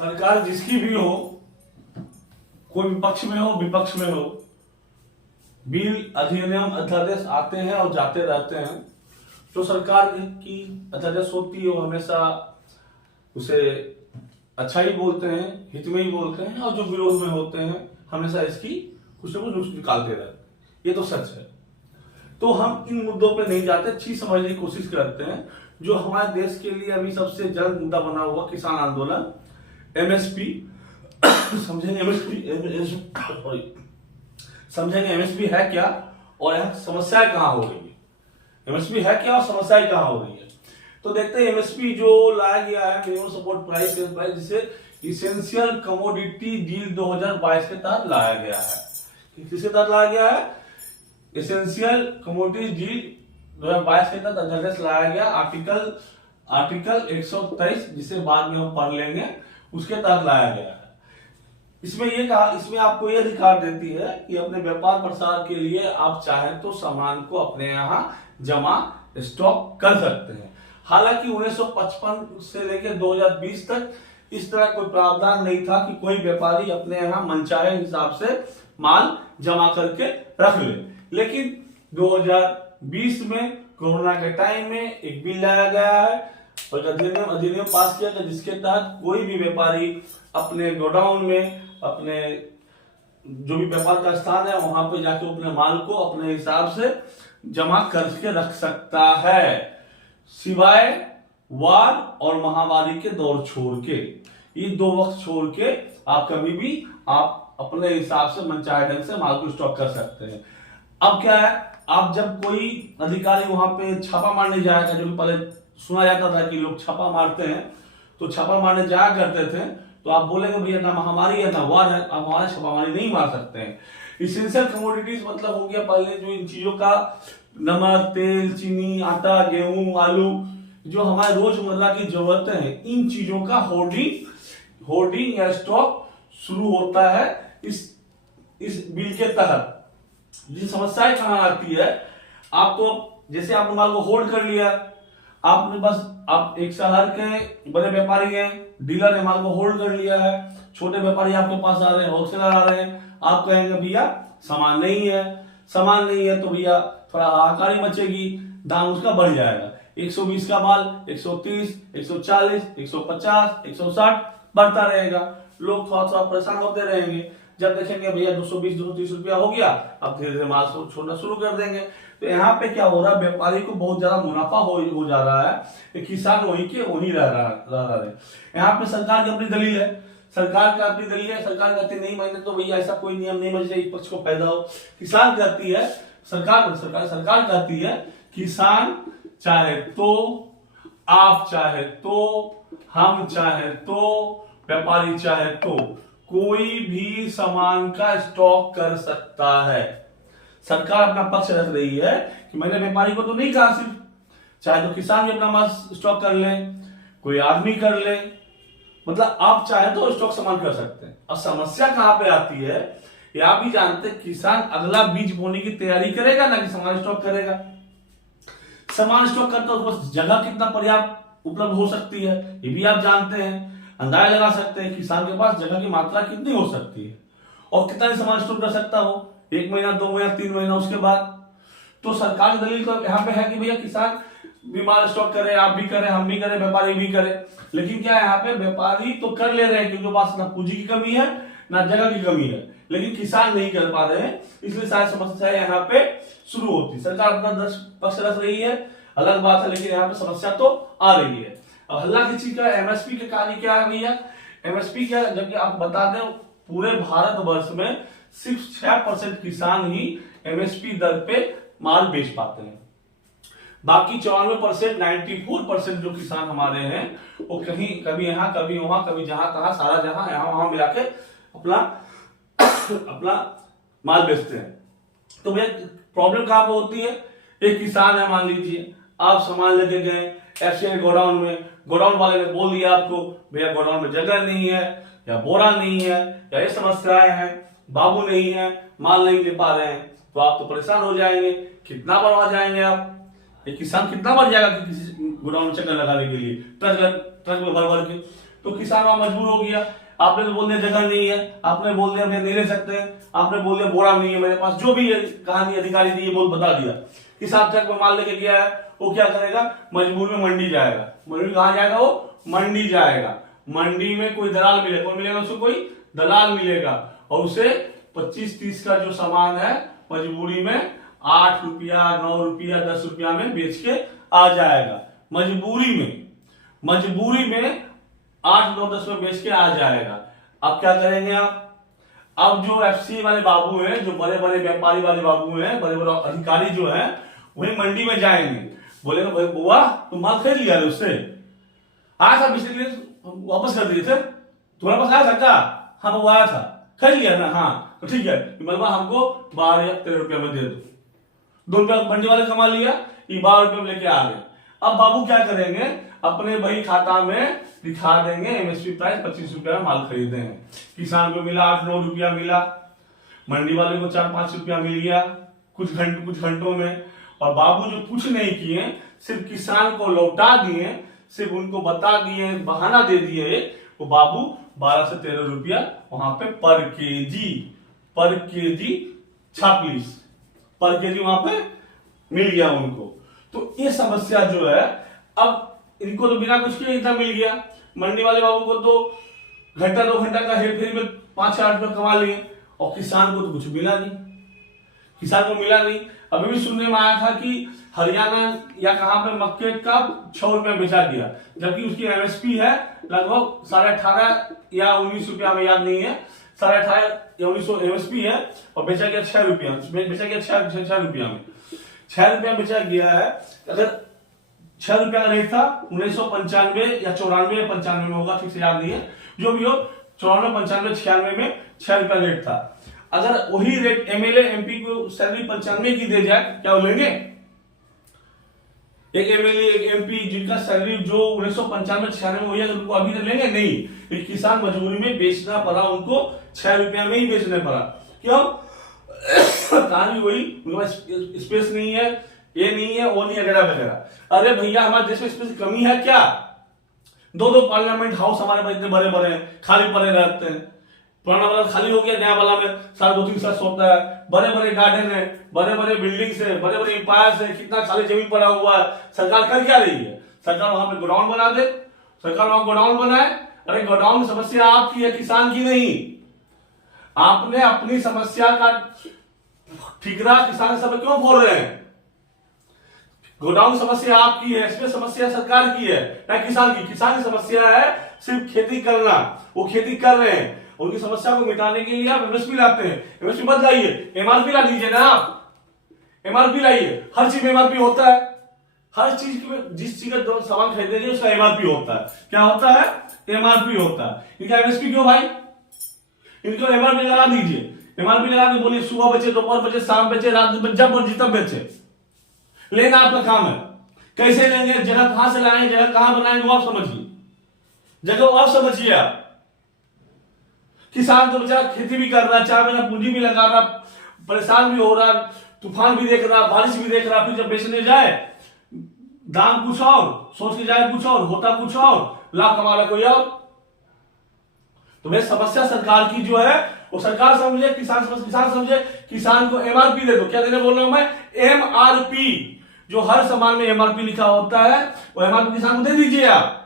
सरकार जिसकी भी हो, कोई विपक्ष में हो विपक्ष में हो, बिल अधिनियम अध्यादेश आते हैं और जाते रहते हैं। जो सरकार की अध्यादेश होती है वो हमेशा उसे अच्छा ही बोलते हैं, हित में ही बोलते हैं, और जो विरोध में होते हैं हमेशा इसकी कुछ न कुछ नुक्स निकालते रहते हैं। ये तो सच है। तो हम इन मुद्दों पे नहीं जाते, चीज समझने की कोशिश करते हैं। जो हमारे देश के लिए अभी सबसे जल्द मुद्दा बना हुआ किसान आंदोलन, एमएसपी। समझेंगे एमएसपी है क्या और यहाँ समस्याएं कहाँ हो रही है। एमएसपी है क्या और समस्याएं कहाँ हो रही है, तो देखते हैं। एमएसपी जो लाया गया है, मिनिमम सपोर्ट प्राइस, जिसे इसेंशियल कमोडिटी डील 2022 के तहत लाया गया है। किसके तहत लाया गया है? इसेंशियल कमोडिटी डील 2022 के तहत अध्यादेश लाया गया। आर्टिकल 123, जिसे बाद में हम पढ़ लेंगे, उसके तहत लाया गया है। इसमें ये कहा, इसमें आपको ये अधिकार देती है कि अपने व्यापार प्रसार के लिए आप चाहें तो सामान को अपने यहाँ जमा स्टॉक कर सकते हैं। हालांकि 1955 से लेकर 2020 तक इस तरह कोई प्रावधान नहीं था कि कोई व्यापारी अपने यहाँ मनचाहे हिसाब से माल जमा करके रख ले। लेकिन 2020 में कोरोना के टाइम में एक बिल लाया गया है और अधिनियम पास किया गया, जिसके तहत कोई भी व्यापारी अपने गोडाउन में, अपने जो भी व्यापार का स्थान है वहां पे जाके अपने माल को अपने हिसाब से जमा करके रख सकता है, सिवाय वार और महामारी के दौर छोड़ के। ये दो वक्त छोड़ के आप कभी भी आप अपने हिसाब से मनचाहे ढंग से माल को स्टॉक कर सकते हैं। अब क्या है, आप जब कोई अधिकारी वहां पे छापा मारने जाएगा, जो कि पहले सुना जाता था कि लोग छापा मारते हैं, तो छापा मारने जाया करते थे, तो आप बोलेंगे भैया ना महामारी है ना वार है, आप हमारे छापामारी नहीं मार सकते हैं। इसेंशियल कमोडिटीज मतलब हो गया पहले जो इन चीजों का, नमक, तेल, चीनी, आटा, गेहूं, आलू, जो हमारे रोजमर्रा की जरूरतें हैं, इन चीजों का होर्डिंग या स्टॉक शुरू होता है इस बिल के तहत। ये समस्याएं कहां आती है, आप तो जैसे आपने माल को होल्ड कर लिया, आपने बस आप एक शहर के बड़े व्यापारी हैं, डीलर ने माल को होल्ड कर लिया है, छोटे व्यापारी आपके पास आ रहे हैं, होलसेलर आ रहे हैं, आप कहेंगे भैया सामान नहीं है, तो भैया थोड़ा हाहाकारी मचेगी, दाम उसका बढ़ जाएगा। 120 का माल 130, 140, 150, 160 बढ़ता रहेगा। लोग थोड़ा परेशान होते रहेंगे। जब देखेंगे भैया 220, 230 रुपया हो गया, अब धीरे धीरे माल छोड़ना शुरू कर देंगे। तो यहाँ पे क्या हो रहा है, व्यापारी को बहुत ज्यादा मुनाफा हो जा रहा है, किसान वहीं रह रहा है। यहाँ पे सरकार की अपनी दलील है, सरकार कहती नहीं माने तो भैया ऐसा कोई नियम नहीं बचे एक पक्ष को फायदा हो। किसान कहती है, सरकार कहती है किसान चाहे तो, आप चाहे तो, हम चाहे तो, व्यापारी चाहे तो कोई भी सामान का स्टॉक कर सकता है। सरकार अपना पक्ष रख रही है कि मैंने व्यापारी को तो नहीं कहा सिर्फ, चाहे तो किसान भी अपना माल स्टॉक कर ले, कोई आदमी कर ले, मतलब आप चाहे तो स्टॉक सामान कर सकते हैं। अब समस्या कहां पे आती है, ये आप भी जानते हैं, किसान अगला बीज बोने की तैयारी करेगा ना कि सामान स्टॉक करेगा। सामान स्टॉक करता है, उसके पास जगह कितना पर्याप्त उपलब्ध हो सकती है, ये भी आप जानते हैं, अंदाजा लगा सकते हैं किसान के पास जगह की मात्रा कितनी हो सकती है और कितना सामान स्टोर कर सकता हो, 1 महीना, 2 महीना, 3 महीना उसके बाद। तो सरकार की दलील तो यहाँ पे है कि भैया किसान भी माल स्टॉक करे, आप भी करें, हम भी करें, व्यापारी भी करे। लेकिन क्या यहाँ पे व्यापारी तो कर ले रहे हैं क्योंकि उनके पास ना पूंजी की कमी है ना जगह की कमी है, लेकिन किसान नहीं कर पा रहे हैं, इसलिए सारी समस्या यहाँ पे शुरू होती है। सरकार अपना पक्ष रख रही है, अलग बात है, लेकिन यहाँ पे समस्या तो आ रही है। अब हल्ला किसी का एमएसपी के कहानी क्या है भैया, एमएसपी क्या, जबकि आप बता दें पूरे भारतवर्ष में सिर्फ 6% किसान ही एमएसपी दर पे माल बेच पाते हैं। बाकी 94%, 94% जो किसान हमारे हैं वो कभी यहाँ, कभी वहां, कभी जहां तहां, सारा जहां यहाँ वहां मिला के अपना माल बेचते हैं। तो भैया प्रॉब्लम कहां पर होती है, एक किसान है, मान लीजिए आप सामान लेके गए एफसीआई गोडाउन में, गोडाउन वाले ने बोल दिया आपको भैया गोडाउन में जगह नहीं है, या बोरा नहीं है, या ये समस्याएं हैं, बाबू नहीं है, माल नहीं ले पा रहे हैं, तो आप तो परेशान हो जाएंगे। कितना बढ़वा जाएंगे आप, एक किसान कितना बढ़ जाएगा कि किसी गोडाउन में चक्कर लगाने के लिए, ट्रक में भर भर के। तो किसान वहां मजबूर हो गया। आपने तो बोल दिया जगह नहीं है, आपने बोल दिया मैं नहीं ले सकते, आपने बोल दिया बोरा नहीं है मेरे पास, जो भी कहानी अधिकारी दी है बोल बता दिया। किसान ट्रक में माल लेके गया है, वो क्या करेगा, मजबूर में मंडी जाएगा। मंडी कहाँ जाएगा, वो मंडी जाएगा। मंडी में कोई दलाल मिलेगा, कौन मिलेगा उसको, कोई दलाल मिलेगा, और उसे 25-30 का जो सामान है मजबूरी में 8 रुपया 9 रुपया 10 रुपया में बेच के आ जाएगा। मजबूरी में 8 9 10 में बेच के आ जाएगा। अब क्या करेंगे आप, अब जो एफसी वाले बाबू हैं, जो बड़े बड़े व्यापारी वाले बाबू हैं, बड़े बड़े अधिकारी जो हैं, वही मंडी में जाएंगे, बोलेगा भाई बुआ तुम माल खरीद लिया उससे, आया था पिछले दिन वापस कर दिए थे, तुम्हारे पास आया था क्या, हाँ वो आया था, खरीद लिया ना, हाँ तो ठीक है, मलबा हमको 12 या 13 रुपया में दे दो। 2 रुपया मंडी वाले कमा लिया, ये 12 रुपये में लेके आ गए। अब बाबू क्या करेंगे, अपने बही खाता में दिखा देंगे एमएसपी प्राइस 25 रुपया में माल खरीदेंगे। किसान को मिला 8-9 रुपया मिला, मंडी वाले को 4-5 रुपया मिल गया कुछ घंटों में, और बाबू जो कुछ नहीं किए, सिर्फ किसान को लौटा दिए, सिर्फ उनको बता दिए, बहाना दे दिए, वो बाबू 12 से 13 रुपया वहां पे पर केजी छापलीस पर केजी वहां पे मिल गया उनको। तो ये समस्या जो है, अब इनको तो बिना कुछ किए इतना मिल गया, मंडी वाले बाबू को तो घंटा 2 घंटा का हेरफेर में 5-8 रुपये कमा लिए, और किसान को तो कुछ मिला नहीं, किसान को मिला नहीं। अभी भी सुनने में आया था कि हरियाणा या कहां पे मक्के का 6 रुपया बेचा गया, जबकि उसकी एमएसपी है लगभग 18.5 या 19 रुपया में, याद नहीं है, 18.5 या 19 एमएसपी है, और बेचा गया 6 रुपया, बेचा गया 6 रुपया में, 6 रुपया बेचा गया है। अगर 6 रुपया का रेट था 1995 या 94 या 95 में होगा, ठीक से याद नहीं है, जो भी हो 94 95 96 में 6 रुपया रेट था। अगर वही रेट एमएलए एमपी को सैलरी 95 की दे जाए, क्या वो लेंगे? एक एमएलए एक एमपी जिनका सैलरी जो 1995 96 में हुई है, उनको अभी तक लेंगे नहीं। एक किसान मजबूरी में बेचना पड़ा उनको, 6 रुपया में ही बेचना पड़ा। क्यों? कहानी वही, स्पेस नहीं है, ये नहीं है, वो नहीं, वगैरह वगैरह। अरे भैया हमारे देश में स्पेस की कमी है क्या? 2 पार्लियामेंट हाउस हमारे पास इतने बड़े बड़े हैं, खाली पड़े रहते हैं। पुराना वाला खाली हो गया, नया वाला में सारा 2-3 साल सोता है। बड़े बड़े गार्डन है, बड़े बड़े बिल्डिंग्स है, बड़े बड़े एम्पायर्स है, कितना खाली जमीन पड़ा हुआ है। सरकार कर क्या रही है? सरकार वहां पे गोडाउन बना दे, सरकार वहां गोडाउन बनाए। अरे गोडाउन समस्या आपकी है, किसान की नहीं। आपने अपनी समस्या का ठिकरा किसान सब क्यों फोड़ रहे हैं? गोडाउन समस्या आपकी है, इसमें समस्या सरकार की है ना किसान की। किसान की समस्या है सिर्फ खेती करना, वो खेती कर रहे हैं, उनकी समस्या को मिटाने के लिए आप एमएसपी लाते हैं। एमएसपी मत लाइए, एमआरपी ला दीजिए ना आप, एमआरपी लाइए। हर चीज में एमआरपी होता है, हर चीज की, जिस चीज का सामान खरीदेंगे उसका एमआरपी होता है। क्या होता है? एमआरपी होता है। इनका एमएसपी क्यों भाई? इनको एमआरपी लगा दीजिए, एमआरपी लगा के बोलिए सुबह बेचे, दोपहर बेचे, शाम बेचे, रात बेचे, जब मर्जी तब बेचे। लेना आपका काम है। कैसे लेंगे, जगह कहां से लाएंगे, जगह कहां बनाएंगे, वो आप समझिए, जगह वो आप समझिए। आप किसान तो बेचारा खेती भी कर रहा है, 4 महीना पूंजी भी लगा रहा, परेशान भी हो रहा, तूफान भी देख रहा, बारिश भी देख रहा, फिर जब बेचने जाए दाम कुछ और, सोच के जाए कुछ और, होता कुछ और, लाभ कमा रहा कोई और। तो मैं समस्या सरकार की जो है वो सरकार समझे, किसान समझे, किसान को एमआरपी दे दो। क्या देने बोल रहा हूं मैं? एमआरपी। जो हर सामान में एमआरपी लिखा होता है वो एमआरपी किसान को दे दीजिए आप।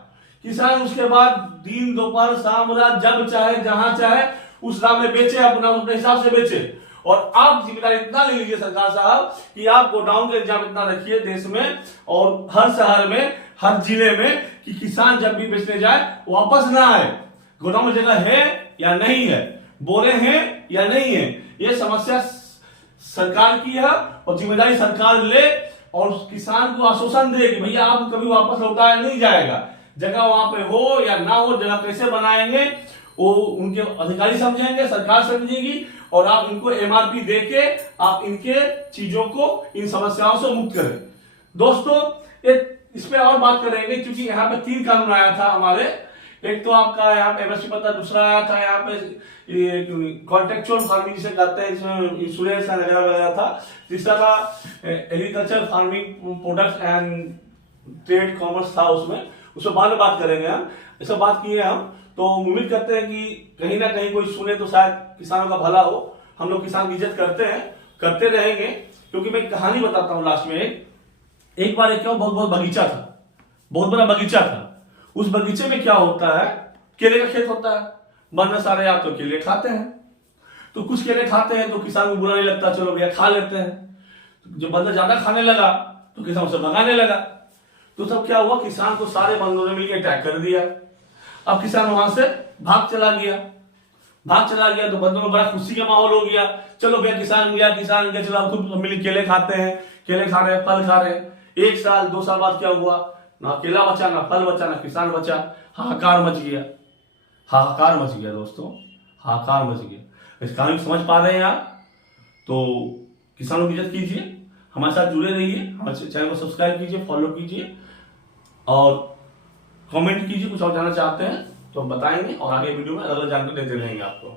किसान उसके बाद दिन दोपहर शाम रात जब चाहे जहां चाहे उस दाम में बेचे, अपने हिसाब से बेचे। और आप जिम्मेदारी इतना ले लीजिए सरकार साहब कि आप गोडाउन का इंतजाम इतना रखिए देश में और हर शहर में, हर जिले में, कि किसान जब भी बेचने जाए वापस ना आए। गोदाम में जगह है या नहीं है, बोरे हैं या नहीं है, ये समस्या सरकार की है और जिम्मेदारी सरकार ले और किसान को आश्वासन दे कि भैया आप कभी वापस लौटाया नहीं जाएगा। जगह वहां पे हो या ना हो, जगह कैसे बनाएंगे वो उनके अधिकारी समझेंगे, सरकार समझेगी, और आप इनको एमआरपी देके आप इनके चीजों को, इन समस्याओं से मुक्त करें। दोस्तों इस पे और बात करेंगे क्योंकि यहाँ पे 3 कानून आया था हमारे। एक तो आपका यहाँ पे एमएसपी पता, दूसरा आया था यहाँ पे कॉन्टेक्चुअल फार्मिंग जिसे कहते हैं, इसमें इंश्योरेंस वगैरह वगैरह था। तीसरा था agriculture farming products and trade commerce था, उसमें उसमें बाद में बात करेंगे हम। ऐसा बात की है हम, तो उम्मीद करते हैं कि कहीं ना कहीं कोई सुने तो शायद किसानों का भला हो। हम लोग किसान की इज्जत करते हैं, करते रहेंगे, क्योंकि मैं एक कहानी बताता हूँ लास्ट में। एक बार क्या बहुत बगीचा था, बहुत बड़ा बगीचा था। उस बगीचे में क्या होता है, केले का खेत होता है। बंदर सारे या तो केले खाते हैं, तो कुछ केले खाते हैं तो किसान को बुरा नहीं लगता, चलो भैया खा लेते हैं। तो जब बंदर ज्यादा खाने लगा तो किसान उसे भगाने लगा। तो तब क्या हुआ, किसान को सारे बंदरों ने मिलकर अटैक कर दिया। अब किसान वहां से भाग चला गया तो बंदरों में बड़ा खुशी का माहौल हो गया। चलो भैया किसान गया, चलो हम खुद मिल केले खाते हैं, केले खा रहे हैं, फल खा रहे हैं। 1 साल 2 साल बाद क्या हुआ, ना केला बचा, ना फल बचा, ना किसान बचा। हाहाकार मच गया दोस्तों, हाहाकार मच गया। इस कहानी को समझ पा रहे हैं आप? तो किसानों की इज्जत कीजिए, हमारे साथ जुड़े रहिए, हमारे चैनल को सब्सक्राइब कीजिए, फॉलो कीजिए और कमेंट कीजिए। कुछ और जानना चाहते हैं तो हम बताएंगे और आगे वीडियो में अलग अलग जानकारी देते रहेंगे आपको।